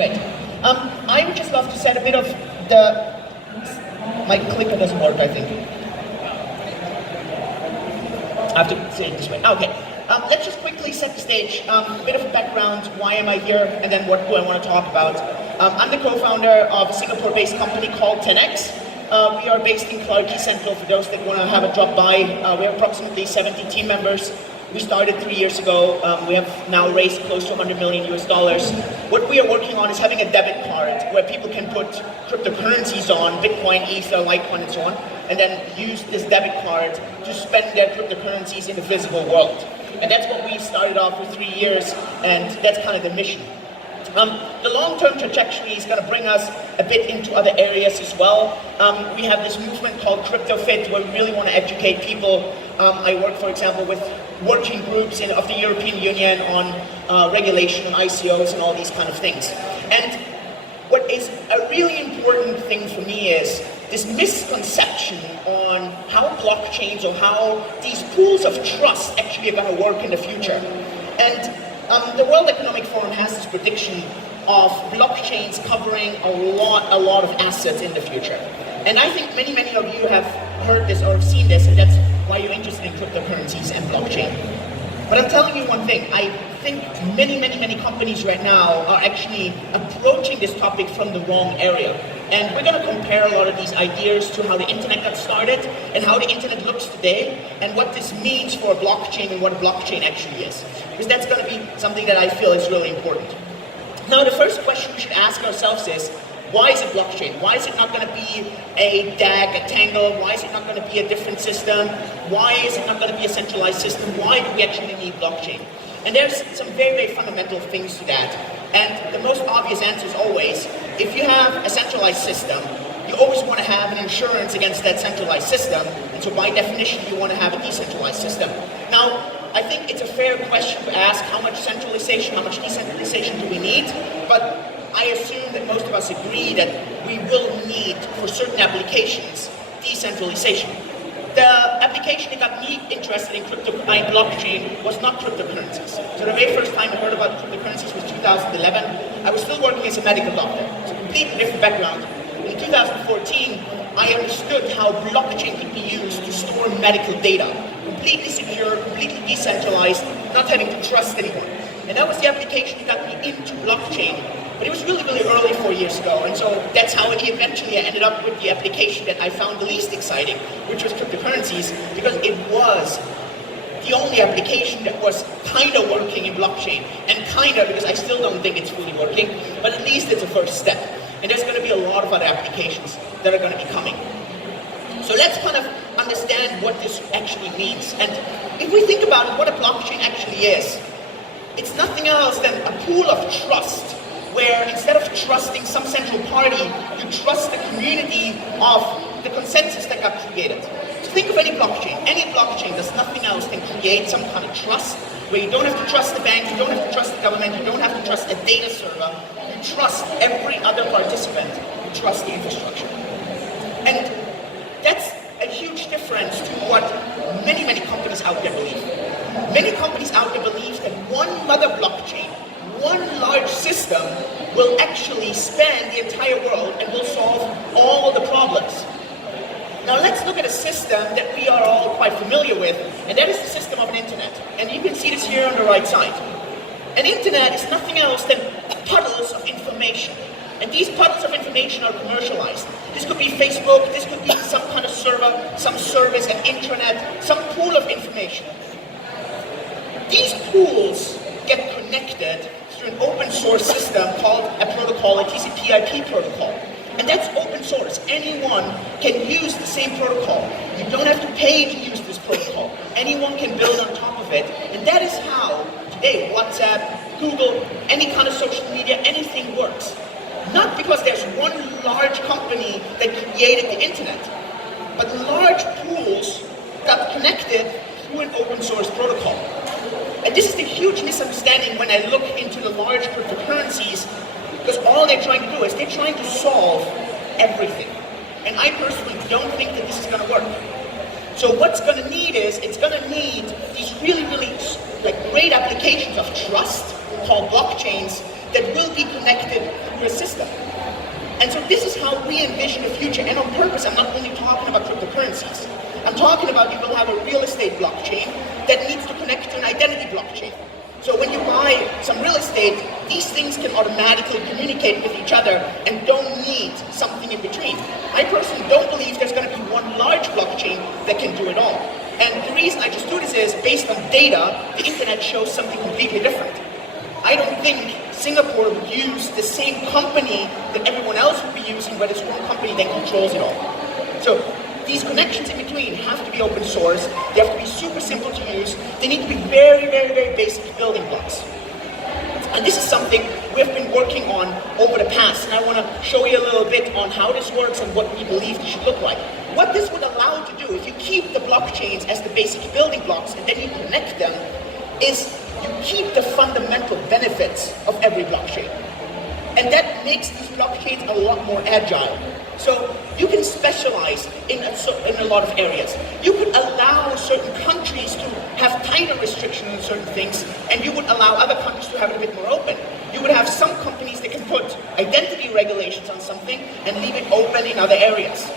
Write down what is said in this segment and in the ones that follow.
Great. I would just love to set a bit of the... My clicker doesn't work, I think. I have to say it this way. Okay. Let's just quickly set the stage. A bit of a background, why am I here, and then what do I want to talk about. I'm the co-founder of a Singapore-based company called TenX. We are based in Clarke Central, for those that want to have a drop by. We have approximately 70 team members. We started 3 years ago. We have now raised close to 100 million US dollars. What we are working on is having a debit card where people can put cryptocurrencies on, Bitcoin, Ether, Litecoin, and so on, and then use this debit card to spend their cryptocurrencies in the physical world. And that's what we started off with 3 years, and that's kind of the mission. The long-term trajectory is going to bring us a bit into other areas as well. We have this movement called CryptoFit, where we really want to educate people. I work, for example, with working groups of the European Union on regulation on ICOs and all these kind of things. And what is a really important thing for me is this misconception on how blockchains or how these pools of trust actually are going to work in the future. And the World Economic Forum has this prediction of blockchains covering a lot of assets in the future. And I think many of you have heard this or have seen this, and that's why you're interested in cryptocurrencies and blockchain. But I'm telling you one thing, I think many companies right now are actually approaching this topic from the wrong area. And we're going to compare a lot of these ideas to how the internet got started and how the internet looks today and what this means for a blockchain and what a blockchain actually is. Because that's going to be something that I feel is really important. Now, the first question we should ask ourselves is, why is it blockchain? Why is it not going to be a DAG, a Tangle? Why is it not going to be a different system? Why is it not going to be a centralized system? Why do we actually need blockchain? And there's some very fundamental things to that. And the most obvious answer is always, if you have a centralized system, you always want to have an insurance against that centralized system. And so by definition, you want to have a decentralized system. Now, I think it's a fair question to ask how much centralization, how much decentralization do we need? But I assume that most of us agree that we will need, for certain applications, decentralization. The application that got me interested in blockchain was not cryptocurrencies. So the very first time I heard about cryptocurrencies was 2011. I was still working as a medical doctor. It's a completely different background. In 2014, I understood how blockchain could be used to store medical data. Completely secure, completely decentralized, not having to trust anyone. And that was the application that got me into blockchain. But it was really early 4 years ago, and so that's how eventually I ended up with the application that I found the least exciting, which was cryptocurrencies, because it was the only application that was kind of working in blockchain, and kind of because I still don't think it's fully working, but at least it's a first step. And there's going to be a lot of other applications that are going to be coming. So let's kind of understand what this actually means. And if we think about it, what a blockchain actually is, it's nothing else than a pool of trust, where instead of trusting some central party, you trust the community of the consensus that got created. So think of any blockchain. Any blockchain does nothing else than create some kind of trust, where you don't have to trust the bank, you don't have to trust the government, you don't have to trust a data server, you trust every other participant, you trust the infrastructure. And that's a huge difference to what many companies out there believe. Many companies out there believe that one mother blockchain, one large system will actually span the entire world and will solve all the problems. Now let's look at a system that we are all quite familiar with, and that is the system of an internet. And you can see this here on the right side. An internet is nothing else than puddles of information. And these puddles of information are commercialized. This could be Facebook, this could be some kind of server, some service, an intranet, some pool of information. These pools get connected through an open source system called a protocol, a TCP/IP protocol. And that's open source. Anyone can use the same protocol. You don't have to pay to use this protocol. Anyone can build on top of it. And that is how today WhatsApp, Google, any kind of social media, anything works. Not because there's one large company that created the internet, but large pools got connected through an open source protocol. And this is the huge misunderstanding when I look into the large cryptocurrencies, because all they're trying to do is they're trying to solve everything. And I personally don't think that this is going to work. So what's going to need is, it's going to need these really great applications of trust called blockchains that will be connected through a system. And so this is how we envision the future, and on purpose, I'm not only talking about cryptocurrencies. I'm talking about you will have a real estate blockchain that needs to connect to an identity blockchain. So when you buy some real estate, these things can automatically communicate with each other and don't need something in between. I personally don't believe there's going to be one large blockchain that can do it all. And the reason I just do this is, based on data, the internet shows something completely different. I don't think Singapore would use the same company that everyone else would be using, where this one company then controls it all. So these connections in between have to be open source, they have to be super simple to use, they need to be very, very, very basic building blocks. And this is something we've been working on over the past, and I want to show you a little bit on how this works and what we believe it should look like. What this would allow you to do, if you keep the blockchains as the basic building blocks and then you connect them, is you keep the fundamental benefits of every blockchain. And that makes these blockchains a lot more agile. So you can specialize in a lot of areas. You could allow certain countries to have tighter restrictions on certain things, and you would allow other countries to have it a bit more open. You would have some companies that can put identity regulations on something and leave it open in other areas.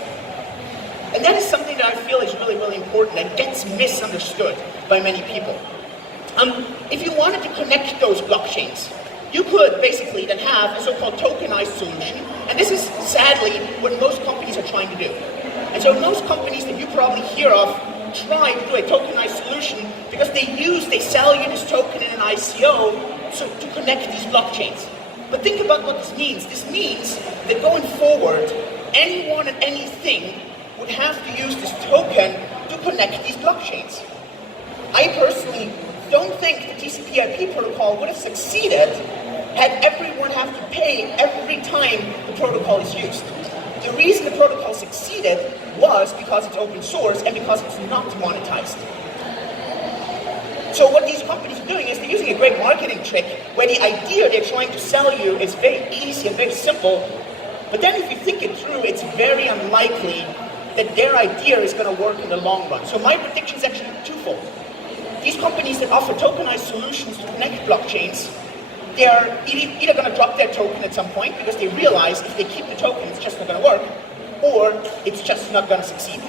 And that is something that I feel is really, really important and gets misunderstood by many people. If you wanted to connect those blockchains, you could basically then have a so-called tokenized solution, and this is sadly what most companies are trying to do. And so most companies that you probably hear of try to do a tokenized solution because they sell you this token in an ICO to connect these blockchains. But think about what this means. This means that going forward, anyone and anything would have to use this token to connect these blockchains. I personally don't think the TCP/IP protocol would have succeeded had everyone have to pay every time the protocol is used. The reason the protocol succeeded was because it's open source and because it's not monetized. So what these companies are doing is they're using a great marketing trick where the idea they're trying to sell you is very easy and very simple, but then if you think it through, it's very unlikely that their idea is going to work in the long run. So my prediction is actually twofold. These companies that offer tokenized solutions to connect blockchains, they're either going to drop their token at some point because they realize if they keep the token, it's just not going to work, or it's just not going to succeed.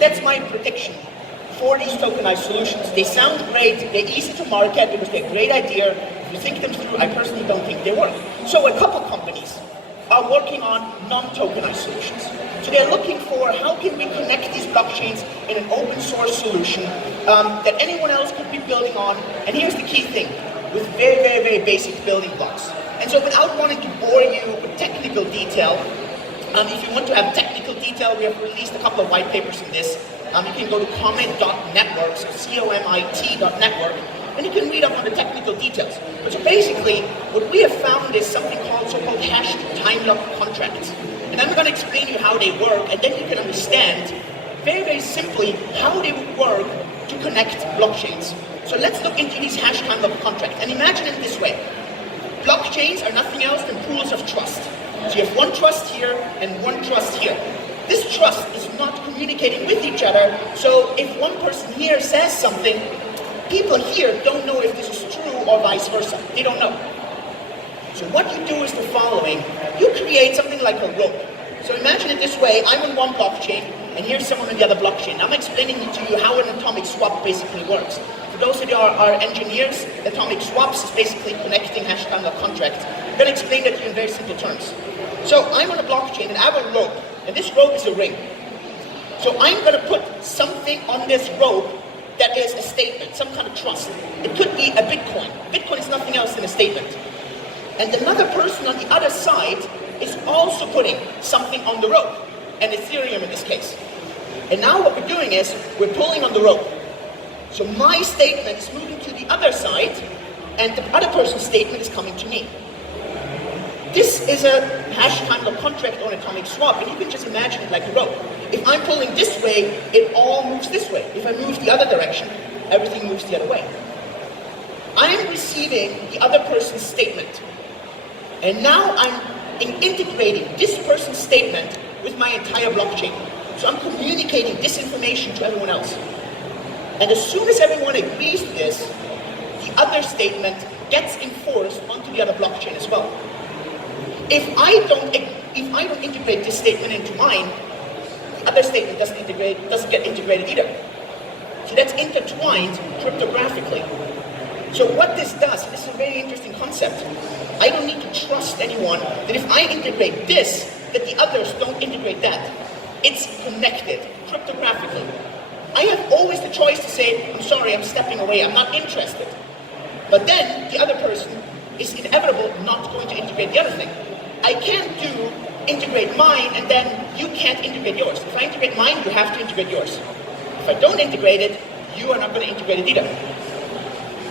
That's my prediction for these tokenized solutions. They sound great, they're easy to market because they're a great idea. If you think them through, I personally don't think they work. So a couple companies are working on non-tokenized solutions. So they're looking for how can we connect these blockchains in an open source solution that anyone else could be building on. And here's the key thing, with very, very, very basic building blocks. And so without wanting to bore you with technical detail, if you want to have technical detail, we have released a couple of white papers on this. You can go to comment.network, so COMIT.network, and you can read up on the technical details. But so basically, what we have found is something called so-called hashed time-locked contracts. And I'm going to explain to you how they work, and then you can understand very, very simply how they would work to connect blockchains. So let's look into these hash time-locked contracts, and imagine it this way. Blockchains are nothing else than pools of trust. So you have one trust here and one trust here. This trust is not communicating with each other, so if one person here says something, people here don't know if this is true or vice versa. They don't know. So what you do is the following. You create something like a rope. So imagine it this way. I'm on one blockchain, and here's someone on the other blockchain. I'm explaining to you how an atomic swap basically works. For those of you who are engineers, atomic swaps is basically connecting hash time-locked contracts. I'm going to explain that to you in very simple terms. So I'm on a blockchain, and I have a rope, and this rope is a ring. So I'm going to put something on this rope that is a statement, some kind of trust. It could be a Bitcoin. Bitcoin is nothing else than a statement. And another person on the other side is also putting something on the rope, and Ethereum in this case. And now what we're doing is we're pulling on the rope. So my statement is moving to the other side, and the other person's statement is coming to me. This is a hash time-locked contract or an atomic swap, and you can just imagine it like a rope. If I'm pulling this way, it all moves this way. If I move the other direction, everything moves the other way. I'm receiving the other person's statement. And now I'm integrating this person's statement with my entire blockchain. So I'm communicating this information to everyone else. And as soon as everyone agrees to this, the other statement gets enforced onto the other blockchain as well. If I don't integrate this statement into mine, the other statement doesn't get integrated either. So that's intertwined cryptographically. So what this does, and this is a very interesting concept, I don't need to trust anyone that if I integrate this, that the others don't integrate that. It's connected cryptographically. I have always the choice to say, I'm sorry, I'm stepping away, I'm not interested. But then the other person is inevitable not going to integrate the other thing. I can't integrate mine and then you can't integrate yours. If I integrate mine, you have to integrate yours. If I don't integrate it, you are not going to integrate it either.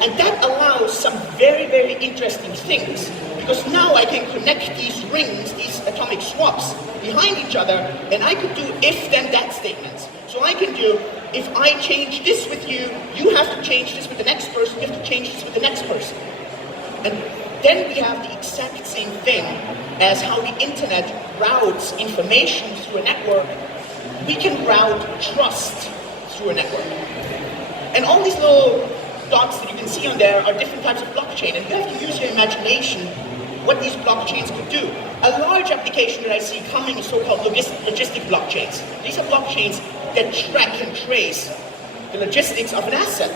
And that allows some very, very interesting things, because now I can connect these rings, these atomic swaps behind each other, and I could do if then that statements. So I can do, if I change this with you, you have to change this with the next person, you have to change this with the next person. And then we have the exact same thing as how the internet routes information through a network. We can route trust through a network. And all these little dots that you can see on there are different types of blockchain, and you have to use your imagination what these blockchains could do. A large application that I see coming is so-called logistic blockchains. These are blockchains that track and trace the logistics of an asset.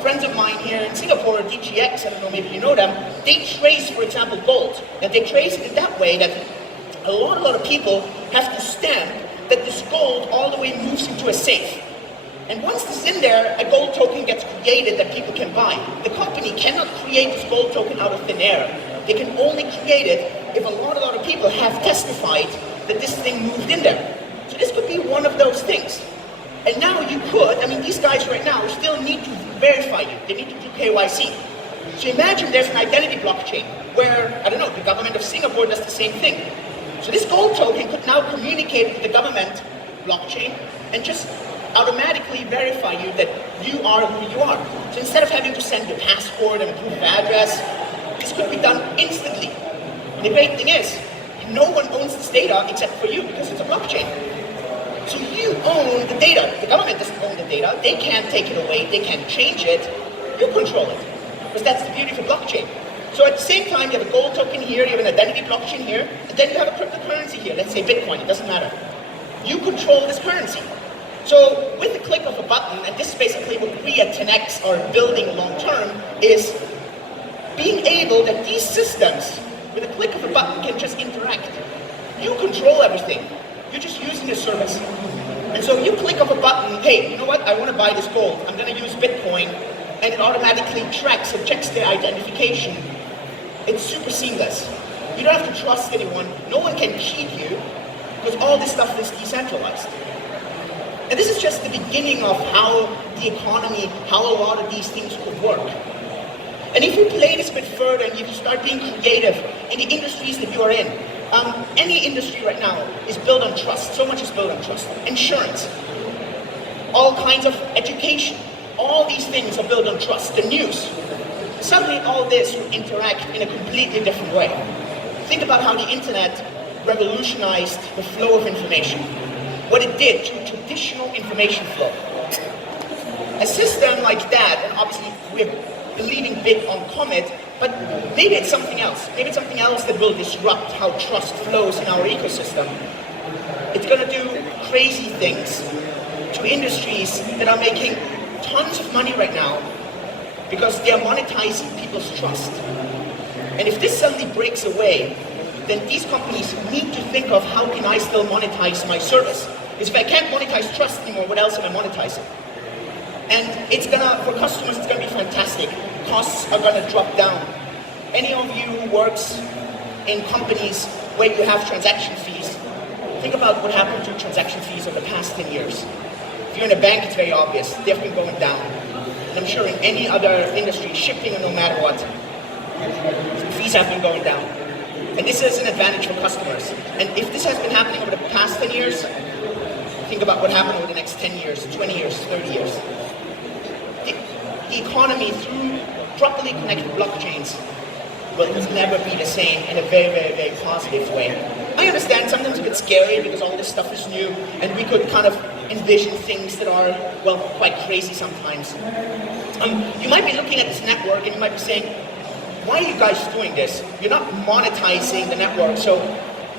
Friends of mine here in Singapore, DGX, I don't know, maybe you know them, they trace, for example, gold. And they trace it in that way that a lot of people have to stamp that this gold all the way moves into a safe. And once this is in there, a gold token gets created that people can buy. The company cannot create this gold token out of thin air. They can only create it if a lot of other people have testified that this thing moved in there. So this could be one of those things. And now you could, I mean, these guys right now still need to verify you. They need to do KYC. So imagine there's an identity blockchain where, I don't know, the government of Singapore does the same thing. So this gold token could now communicate with the government blockchain and just automatically verify you that you are who you are. So instead of having to send your passport and proof of address, this could be done instantly. And the great thing is, no one owns this data except for you because it's a blockchain. So you own the data. The government doesn't own the data. They can't take it away. They can't change it. You control it. Because that's the beauty of a blockchain. So at the same time, you have a gold token here, you have an identity blockchain here, and then you have a cryptocurrency here. Let's say Bitcoin, it doesn't matter. You control this currency. So with the click of a button, and this is basically what we at TenX are building long term, is being able that these systems, with a click of a button, can just interact. You control everything. You're just using a service. And so you click of a button, hey, you know what, I want to buy this gold. I'm going to use Bitcoin, and it automatically tracks and checks their identification. It's super seamless. You don't have to trust anyone. No one can cheat you, because all this stuff is decentralized. And this is just the beginning of how the economy, how a lot of these things could work. And if you play this a bit further and if you start being creative in the industries that you are in, any industry right now is built on trust. So much is built on trust. Insurance, all kinds of education, all these things are built on trust. The news, suddenly all this will interact in a completely different way. Think about how the internet revolutionized the flow of information. What it did to traditional information flow. A system like that, and obviously we're believing big on Comet, but maybe it's something else. Maybe it's something else that will disrupt how trust flows in our ecosystem. It's going to do crazy things to industries that are making tons of money right now because they are monetizing people's trust. And if this suddenly breaks away, then these companies need to think of how can I still monetize my service? Because if I can't monetize trust anymore, what else am I monetizing? And it's gonna, for customers, it's gonna be fantastic. Costs are gonna drop down. Any of you who works in companies where you have transaction fees, think about what happened to transaction fees over the past 10 years. If you're in a bank, it's very obvious. They've been going down. And I'm sure in any other industry, shipping or no matter what, fees have been going down. And this is an advantage for customers. And if this has been happening over the past 10 years, think about what happened over the next 10 years, 20 years, 30 years. The economy, through properly connected blockchains, will never be the same in a very, very, very positive way. I understand sometimes a bit scary because all this stuff is new, and we could kind of envision things that are, well, quite crazy sometimes. You might be looking at this network and you might be saying, why are you guys doing this? You're not monetizing the network, so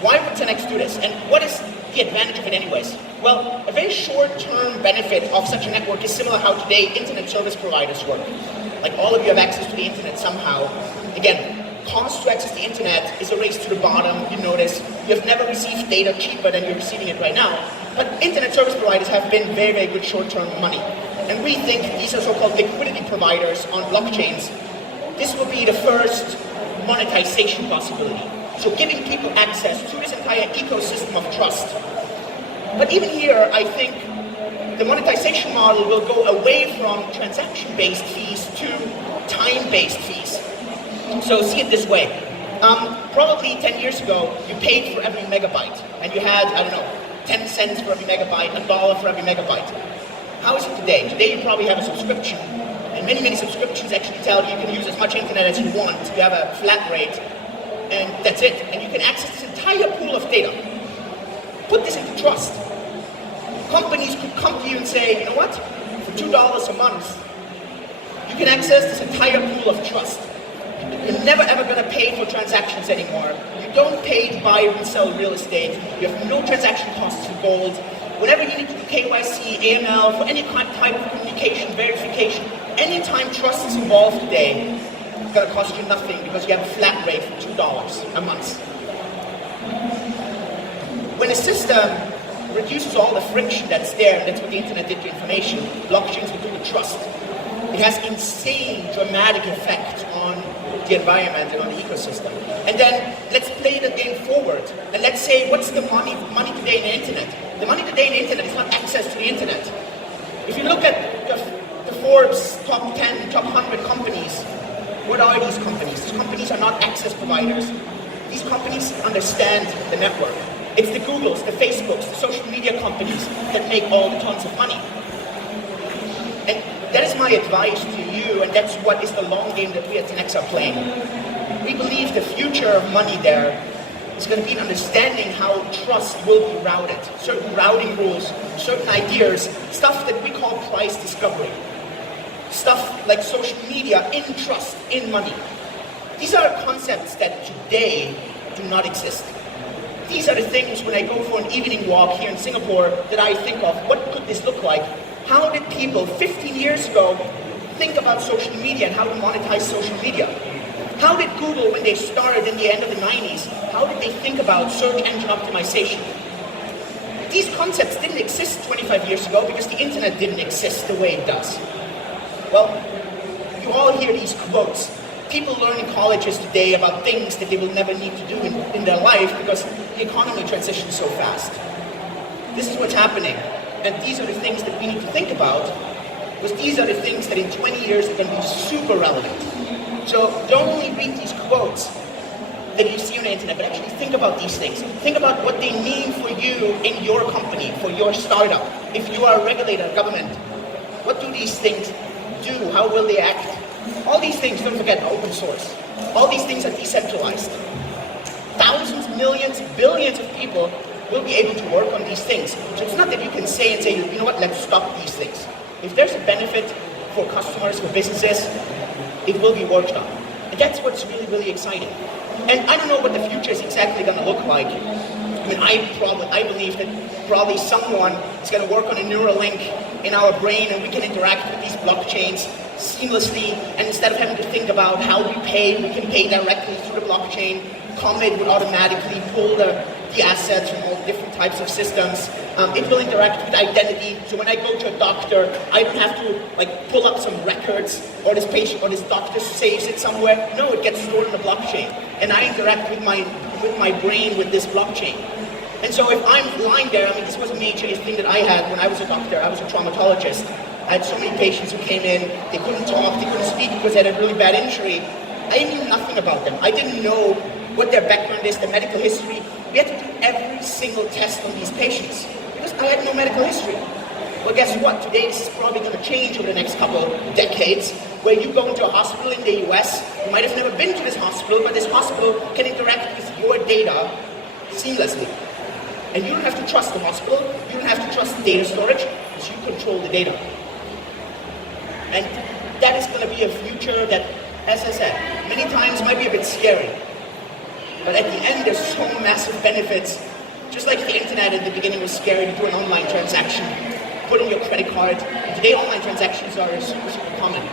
why would TenX do this? And what is the advantage of it anyways? Well, a very short-term benefit of such a network is similar how today internet service providers work. Like all of you have access to the internet somehow. Again, cost to access the internet is a race to the bottom. You notice you have never received data cheaper than you're receiving it right now. But internet service providers have been very, very good short-term money. And we think these are so-called liquidity providers on blockchains. This will be the first monetization possibility. So giving people access to this entire ecosystem of trust. But even here, I think the monetization model will go away from transaction-based fees to time-based fees. So see it this way. Probably 10 years ago, you paid for every megabyte, and you had, I don't know, 10 cents for every megabyte, $1 for every megabyte. How is it today? Today you probably have a subscription, and many, many subscriptions actually tell you can use as much internet as you want. You have a flat rate, and that's it. And you can access this entire pool of data. Put this into trust. Companies could come to you and say, you know what? For $2 a month, you can access this entire pool of trust. You're never ever going to pay for transactions anymore. You don't pay to buy or resell real estate. You have no transaction costs for gold. Whenever you need to do KYC, AML, for any type of communication, verification, anytime trust is involved today, it's going to cost you nothing because you have a flat rate for $2 a month. When a system reduces all the friction that's there, and that's what the internet did to information, blockchains will do with trust. It has insane, dramatic effect on the environment and on the ecosystem. And then let's play the game forward. And let's say, what's the money today in the internet? The money today in the internet is not access to the internet. If you look at the Forbes top 10, top 100 companies, what are these companies? These companies are not access providers. These companies understand the network. It's the Googles, the Facebooks, the social media companies that make all the tons of money. And that is my advice to you, and that's what is the long game that we at TenX are playing. We believe the future of money there is going to be in understanding how trust will be routed. Certain routing rules, certain ideas, stuff that we call price discovery. Stuff like social media in trust, in money. These are concepts that today do not exist. These are the things when I go for an evening walk here in Singapore that I think of, what could this look like? How did people 15 years ago think about social media and how to monetize social media? How did Google, when they started in the end of the 90s, how did they think about search engine optimization? These concepts didn't exist 25 years ago because the internet didn't exist the way it does. Well, you all hear these quotes. People learn in colleges today about things that they will never need to do in their life because the economy transitions so fast. This is what's happening. And these are the things that we need to think about, because these are the things that in 20 years are going to be super relevant. So don't only read these quotes that you see on the internet, but actually think about these things. Think about what they mean for you in your company, for your startup. If you are a regulator, government, what do these things do? How will they act? All these things, don't forget, are open source. All these things are decentralized. Thousands, millions, billions of people will be able to work on these things. So it's not that you can say, you know what, let's stop these things. If there's a benefit for customers, for businesses, it will be worked on. And that's what's really, really exciting. And I don't know what the future is exactly going to look like. I mean, I believe that probably someone is going to work on a neural link in our brain and we can interact with these blockchains seamlessly, and instead of having to think about how we can pay directly through the blockchain. Comet would automatically pull the assets from all different types of systems. It will interact with identity. So when I go to a doctor, I don't have to pull up some records or this patient or this doctor saves it somewhere. No, it gets stored in the blockchain, and I interact with my brain with this blockchain. And so if I'm lying there, I mean, this was a major thing that I had when I was a doctor. I was a traumatologist. I had so many patients who came in, they couldn't talk, they couldn't speak because they had a really bad injury. I knew nothing about them. I didn't know what their background is, their medical history. We had to do every single test on these patients because I had no medical history. Well, guess what? Today this is probably going to change over the next couple of decades, where you go into a hospital in the US, you might have never been to this hospital, but this hospital can interact with your data seamlessly. And you don't have to trust the hospital, you don't have to trust the data storage, because you control the data. And that is going to be a future that as I said, many times might be a bit scary. But at the end, there's so massive benefits. Just like the internet at the beginning was scary to do an online transaction, put in your credit card. And today, online transactions are super, super common.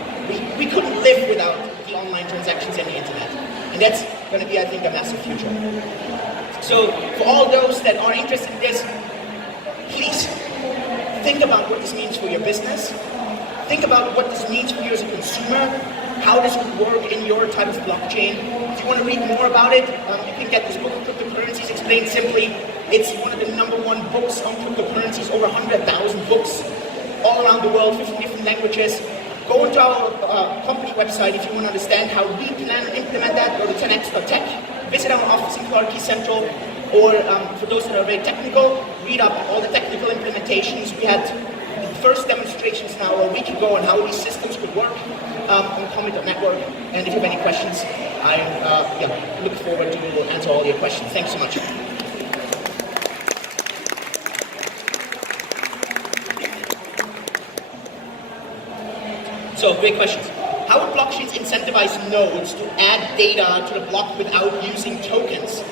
We couldn't live without the online transactions and the internet. And that's going to be, I think, a massive future. So for all those that are interested in this, please think about what this means for your business. Think about what this means for you as a consumer, how this would work in your type of blockchain. If you want to read more about it, you can get this book, Cryptocurrencies Explained Simply. It's one of the #1 books on cryptocurrencies, over 100,000 books all around the world, 50 different languages. Go into our company website if you want to understand how we plan to implement that. Go to tenx.tech, visit our office in Clark Key Central, or for those that are very technical, read up all the technical implementations. We had the first demonstrations now a week ago on how these systems could work on Comet.network. And if you have any questions, I look forward to answer all your questions. Thanks so much. So, great questions. How would blockchains incentivize nodes to add data to the block without using tokens?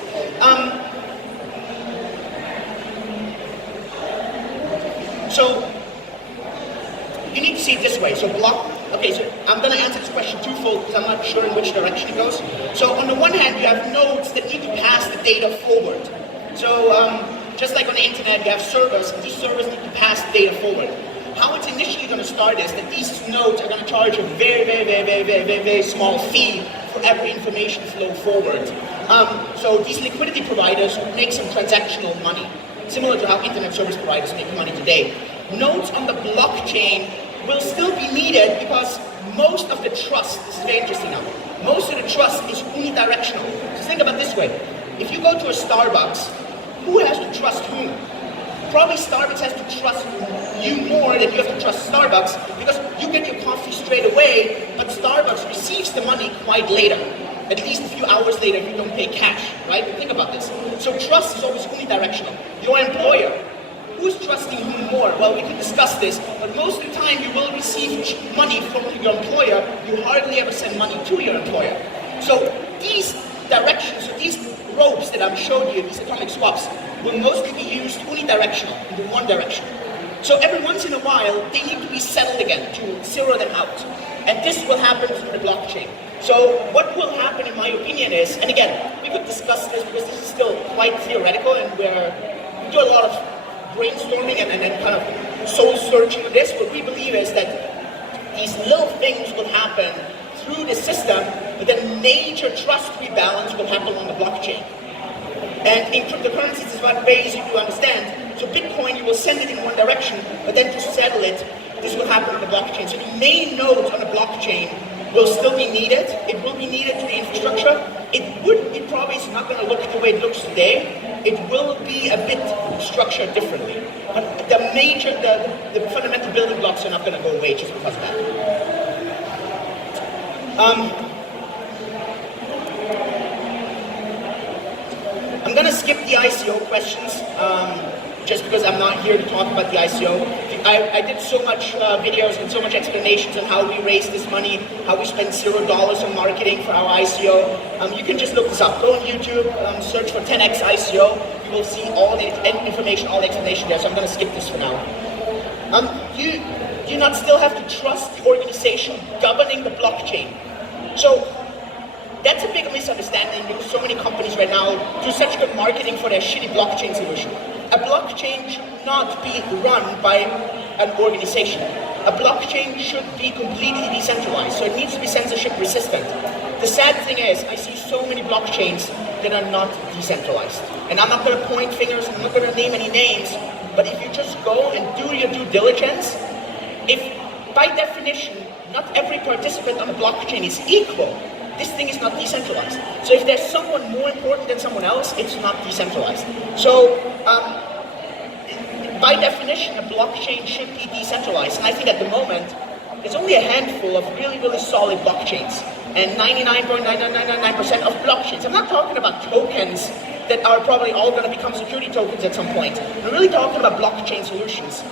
So, you need to see it this way. So I'm going to answer this question twofold because I'm not sure in which direction it goes. So on the one hand, you have nodes that need to pass the data forward. So just like on the internet, you have servers, and these servers need to pass data forward. How it's initially going to start is that these nodes are going to charge a very small fee for every information flow forward. So these liquidity providers would make some transactional money, similar to how internet service providers make money today. Nodes on the blockchain will still be needed because most of the trust, this is very interesting now, most of the trust is unidirectional. Just think about it this way. If you go to a Starbucks, who has to trust whom? Probably Starbucks has to trust you more than you have to trust Starbucks because you get your coffee straight away, but Starbucks receives the money quite later, at least a few hours later if you don't pay cash, right? Think about this. So trust is always unidirectional. Your employer, who's trusting whom more? Well, we can discuss this, but most of the time you will receive money from your employer. You hardly ever send money to your employer. So these directions, so these ropes that I'm showing you, these atomic swaps, will mostly be used unidirectional, in one direction. So every once in a while, they need to be settled again to zero them out. And this will happen through the blockchain. So what will happen, in my opinion, is, and again, we could discuss this because this is still quite theoretical and we do a lot of brainstorming and kind of soul searching of this. What we believe is that these little things will happen through the system, but then major trust rebalance will happen on the blockchain. And in cryptocurrencies, it's very easy to understand. So Bitcoin, you will send it in one direction, but then to settle it, this will happen on the blockchain. So the main nodes on the blockchain will still be needed. It will be needed to the infrastructure. It probably is not going to look the way it looks today. It will be a bit structured differently. But the fundamental building blocks are not going to go away just because of that. I'm going to skip the ICO questions, just because I'm not here to talk about the ICO. I did so much videos and so much explanations on how we raise this money, how we spend $0 on marketing for our ICO. You can just look this up. Go on YouTube, search for 10x ICO. You will see all the information, all the explanation there. So I'm going to skip this for now. Do you not still have to trust the organization governing the blockchain? So that's a big misunderstanding because so many companies right now do such good marketing for their shitty blockchain solution. A blockchain should not be run by an organization. A blockchain should be completely decentralized, so it needs to be censorship resistant. The sad thing is, I see so many blockchains that are not decentralized. And I'm not going to point fingers, I'm not going to name any names, but if you just go and do your due diligence, if by definition, not every participant on the blockchain is equal, this thing is not decentralized. So if there's someone more important than someone else, it's not decentralized. So by definition, a blockchain should be decentralized. And I think at the moment, there's only a handful of really, really solid blockchains. And 99.9999% of blockchains. I'm not talking about tokens that are probably all going to become security tokens at some point. I'm really talking about blockchain solutions.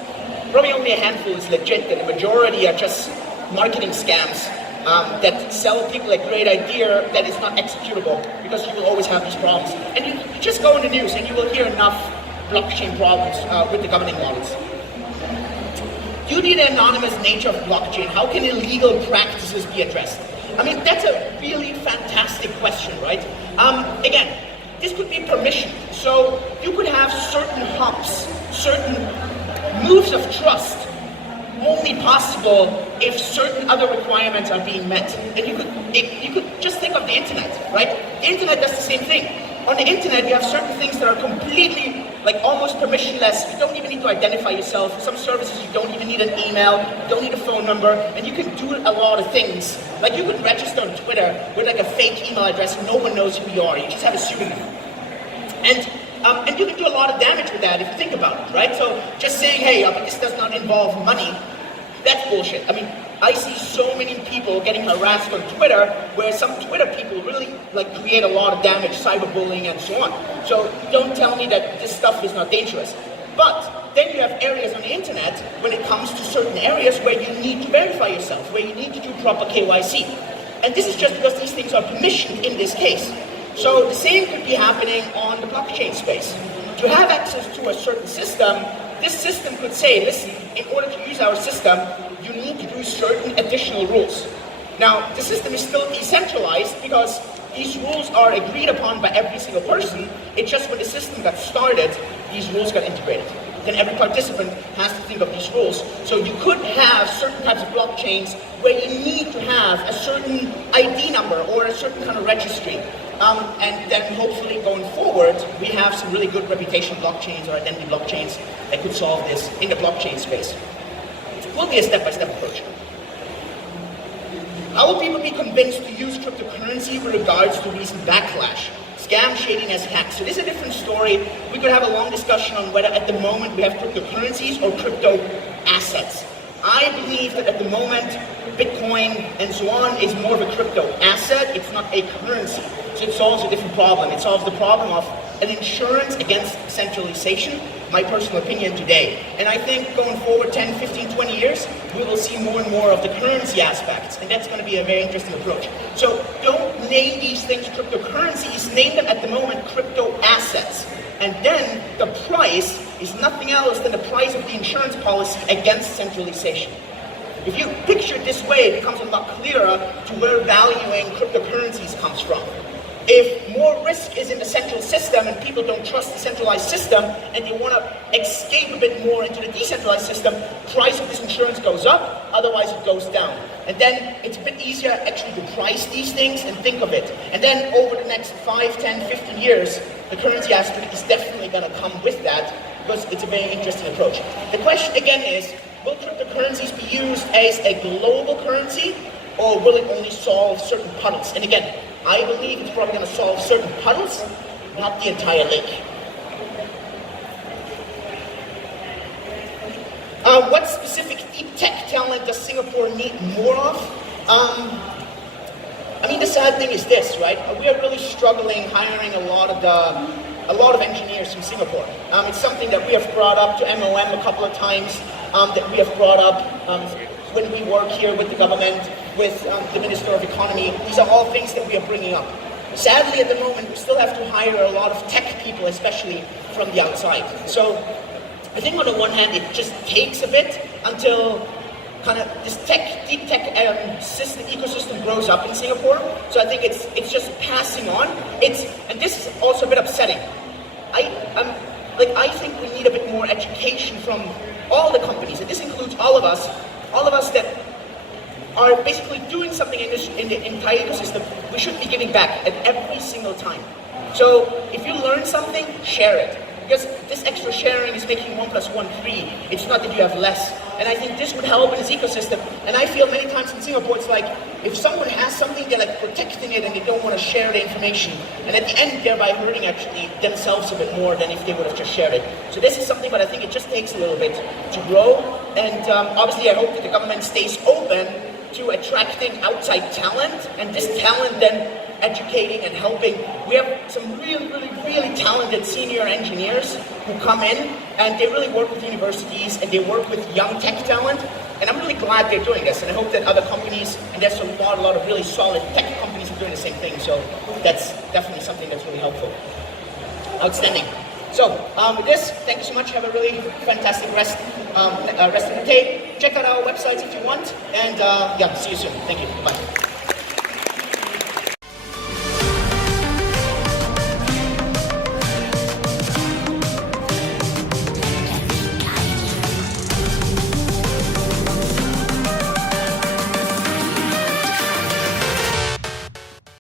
Probably only a handful is legit, and the majority are just marketing scams. that sell people a great idea that is not executable, because you will always have these problems. And you just go in the news and you will hear enough blockchain problems with the governing models. Due to the anonymous nature of blockchain, how can illegal practices be addressed? I mean, that's a really fantastic question, right? Again, this could be permission. So you could have certain hops, certain moves of trust only possible if certain other requirements are being met. And you could just think of the internet, right? The internet does the same thing. On the internet, you have certain things that are completely, like almost permissionless. You don't even need to identify yourself. For some services, you don't even need an email, you don't need a phone number, and you can do a lot of things. Like you could register on Twitter with like a fake email address, no one knows who you are. You just have a pseudonym. And you can do a lot of damage with that if you think about it, right? So just saying, hey, this does not involve money, that's bullshit. I mean, I see so many people getting harassed on Twitter, where some Twitter people really like create a lot of damage, cyberbullying and so on. So don't tell me that this stuff is not dangerous. But then you have areas on the internet when it comes to certain areas where you need to verify yourself, where you need to do proper KYC. And this is just because these things are permissioned in this case. So the same could be happening on the blockchain space. To have access to a certain system, this system could say, listen, in order to use our system, you need to do certain additional rules. Now, the system is still decentralized because these rules are agreed upon by every single person. It's just when the system got started, these rules got integrated. Then every participant has to think of these rules. So you could have certain types of blockchains where you need to have a certain ID number or a certain kind of registry. And then hopefully going forward, we have some really good reputation blockchains or identity blockchains that could solve this in the blockchain space. It will be a step-by-step approach. How will people be convinced to use cryptocurrency with regards to recent backlash? Scam, shading as hacks. So this is a different story. We could have a long discussion on whether at the moment we have cryptocurrencies or crypto assets. I believe that at the moment, Bitcoin and so on is more of a crypto asset. It's not a currency. So it solves a different problem. It solves the problem of an insurance against centralization, my personal opinion today. And I think going forward 10, 15, 20 years, we will see more and more of the currency aspects. And that's going to be a very interesting approach. So don't name these things cryptocurrencies. Name them at the moment crypto assets. And then the price is nothing else than the price of the insurance policy against centralization. If you picture it this way, it becomes a lot clearer to where valuing cryptocurrencies comes from. If more risk is in the central system and people don't trust the centralized system and they want to escape a bit more into the decentralized system, price of this insurance goes up, otherwise it goes down. And then it's a bit easier actually to price these things and think of it. And then over the next 5, 10, 15 years, the currency aspect is definitely going to come with that because it's a very interesting approach. The question again is, will cryptocurrencies be used as a global currency or will it only solve certain puddles? And again, I believe it's probably going to solve certain puddles, not the entire lake. What specific deep tech talent does Singapore need more of? I mean, the sad thing is this, right? We are really struggling hiring a lot of engineers from Singapore. It's something that we have brought up to MOM a couple of times, that we have brought up when we work here with the government, with the Minister of Economy. These are all things that we are bringing up. Sadly, at the moment, we still have to hire a lot of tech people, especially from the outside. So I think on the one hand, it just takes a bit until kind of this deep tech ecosystem grows up in Singapore. So I think it's just passing on. And this is also a bit upsetting. I think we need a bit more education from all the companies, and this includes all of us that are basically doing something in the entire ecosystem. We should be giving back at every single time. So if you learn something, share it. Because this extra sharing is making 1 + 1 3. It's not that you have less. And I think this would help in this ecosystem. And I feel many times in Singapore, it's like, if someone has something, they're like protecting it and they don't want to share the information. And at the end, thereby hurting actually themselves a bit more than if they would have just shared it. So this is something, but I think it just takes a little bit to grow. And obviously, I hope that the government stays open to attracting outside talent, and this talent then educating and helping. We have some really talented senior engineers who come in, and they really work with universities, and they work with young tech talent, and I'm really glad they're doing this, and I hope that other companies, and there's a lot of really solid tech companies who are doing the same thing, so that's definitely something that's really helpful. Outstanding. So, with this, thank you so much. Have a really fantastic rest of the day. Check out our websites if you want, and yeah, see you soon. Thank you. Bye.